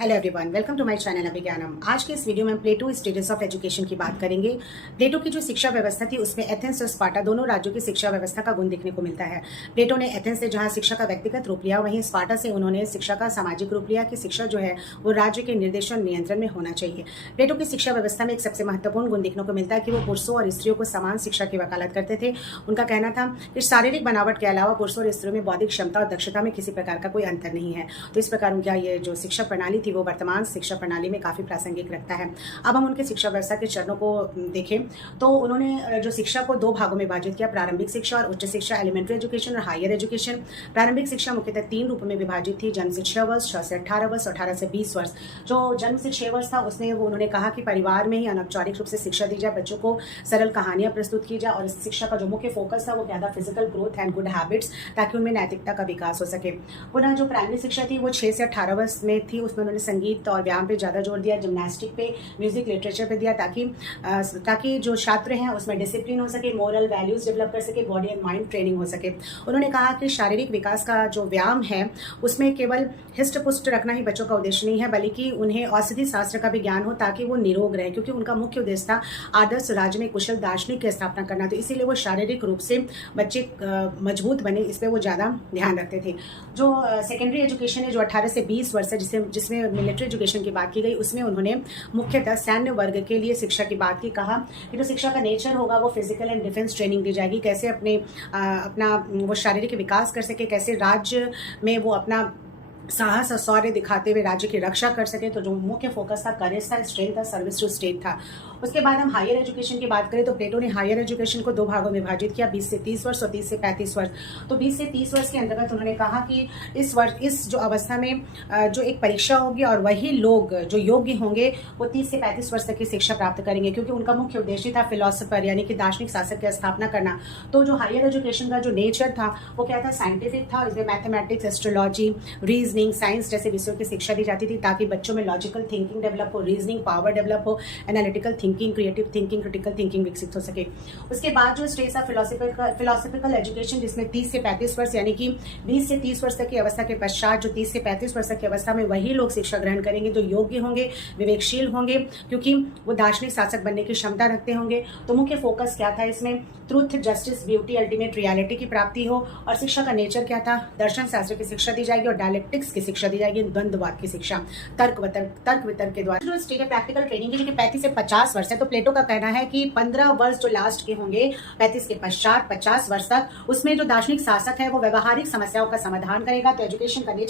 Hello everyone, welcome to my channel Abhigyanam. आज के इस वीडियो में प्लेटो स्टेटस ऑफ एजुकेशन की बात करेंगे। प्लेटो की जो शिक्षा व्यवस्था थी उसमें एथेंस और स्पार्टा दोनों राज्यों की शिक्षा व्यवस्था का गुण देखने को मिलता है। प्लेटो ने एथेंस से जहां शिक्षा का व्यक्तिगत रूप लिया, वहीं स्पार्टा से उन्होंने शिक्षा का सामाजिक रूप लिया कि शिक्षा जो है वो राज्य के निर्देशन नियंत्रण में होना चाहिए। प्लेटो की शिक्षा व्यवस्था में एक सबसे महत्वपूर्ण गुण देखने को मिलता है कि वो पुरुषों और स्त्रियों को समान शिक्षा की वकालत करते थे। उनका कहना था कि शारीरिक बनावट के अलावा पुरुषों और स्त्रियों में बौद्धिक क्षमता और दक्षता में किसी प्रकार का कोई अंतर नहीं है। तो इस प्रकार उनका ये जो शिक्षा प्रणाली थी वो वर्तमान शिक्षा प्रणाली में काफी प्रासंगिक रखता है। अब हम उनके शिक्षा व्यवस्था के चरणों को देखें तो उन्होंने जो शिक्षा को दो भागों में विभाजित किया, प्रारंभिक शिक्षा और उच्च शिक्षा, एलिमेंट्री एजुकेशन और हायर एजुकेशन। प्रारंभिक शिक्षा मुख्यतः 3 रूपों में विभाजित थी, जन्म से 6 वर्ष, 6 से 18 वर्ष, 18 से 20 वर्ष। जो जन्म से 6 वर्ष था उसमें वो उन्होंने कहा कि परिवार में ही अनौपचारिक रूप से शिक्षा दी जाए, बच्चों को सरल कहानियां प्रस्तुत की जाए और इस शिक्षा का जो मुख्य फोकस था वो क्या था, physical growth and good habits, ताकि उनमें नैतिकता का विकास हो सके। पुनः जो प्राइमरी शिक्षा थी वो 6 से 18 वर्ष में थी, उसमें उन्होंने संगीत और व्यायाम पे ज़्यादा जोर दिया, जिम्नास्टिक पे, म्यूजिक, लिटरेचर पे दिया, ताकि जो छात्र हैं उसमें डिसिप्लिन हो सके, मोरल वैल्यूज डेवलप कर सके, बॉडी एंड माइंड ट्रेनिंग हो सके। उन्होंने कहा कि शारीरिक विकास का जो व्यायाम है उसमें केवल हिस्ट पुष्ट रखना ही बच्चों का उद्देश्य नहीं है, बल्कि उन्हें औषधि शास्त्र का भी ज्ञान हो ताकि वो निरोग रहे, क्योंकि उनका मुख्य उद्देश्य था आदर्श राज्य में कुशल दार्शनिक की स्थापना करना। तो इसीलिए वो शारीरिक रूप से बच्चे मजबूत बने, इस पर वो ज़्यादा ध्यान रखते थे। जो सेकेंडरी एजुकेशन है जो 18 से 20 वर्ष है, जिसमें मिलिट्री एजुकेशन की बात की गई, उसमें उन्होंने मुख्यतः सैन्य वर्ग के लिए शिक्षा की बात की। कहा कि जो शिक्षा का नेचर होगा वो फिजिकल एंड डिफेंस ट्रेनिंग दी जाएगी, कैसे अपना वो शारीरिक विकास कर सके, कैसे राज्य में वो अपना साहस और शौर्य दिखाते हुए राज्य की रक्षा कर सके। तो जो मुख्य फोकस था करेज था, स्ट्रेंथ था, सर्विस टू स्टेट था। उसके बाद हम हायर एजुकेशन की बात करें तो प्लेटो ने हायर एजुकेशन को 2 भागों में विभाजित किया, 20 से 30 वर्ष और 30 से 35 वर्ष। तो 20 से 30 वर्ष के अंतर्गत उन्होंने कहा कि इस जो अवस्था में जो एक परीक्षा होगी और वही लोग जो योग्य होंगे वो 30 से 35 वर्ष तक की शिक्षा प्राप्त करेंगे, क्योंकि उनका मुख्य उद्देश्य था फिलोसफर यानी कि दार्शनिक शासक की स्थापना करना। तो जो हायर एजुकेशन का जो नेचर था वो क्या था, साइंटिफिक था। इसमें मैथमेटिक्स, एस्ट्रोलॉजी, रीजनिंग, साइंस जैसे विषयों की शिक्षा दी जाती थी ताकि बच्चों में लॉजिकल थिंकिंग डेवलप हो, रीजनिंग पावर डेवलप हो, analytical thinking, creative thinking, critical thinking विकसित हो सके। उसके बाद जो स्टेज था फिलोसफिकल एजुकेशन, जिसमें 30 से 35 वर्ष यानी कि 20 से 30 वर्ष तक की अवस्था के पश्चात जो 30 से 35 वर्ष तक की अवस्था में वही लोग शिक्षा ग्रहण करेंगे जो योग्य होंगे, विवेकशील होंगे, क्योंकि वो दार्शनिक शासक बनने की क्षमता रखते होंगे। तो मुख्य फोकस क्या था इसमें, truth, justice, beauty, ultimate reality की प्राप्ति हो। और शिक्षा का नेचर क्या था, दर्शन शास्त्र की शिक्षा दी जाएगी और डायलेक्टिक्स की शिक्षा दी जाएगी, द्वंद्ववाद की शिक्षा, तर्क वितर्क के द्वारा। जो स्टेज है प्रैक्टिकल ट्रेनिंग की, जो कि 35 से 50 वर्ष है, तो प्लेटो का कहना है कि 15 वर्ष जो लास्ट के होंगे 35 के पश्चात 50 वर्ष तक, उसमें जो दार्शनिक शासक है वो व्यवहारिक समस्याओं का समाधान करेगा। तो एजुकेशन का नेचर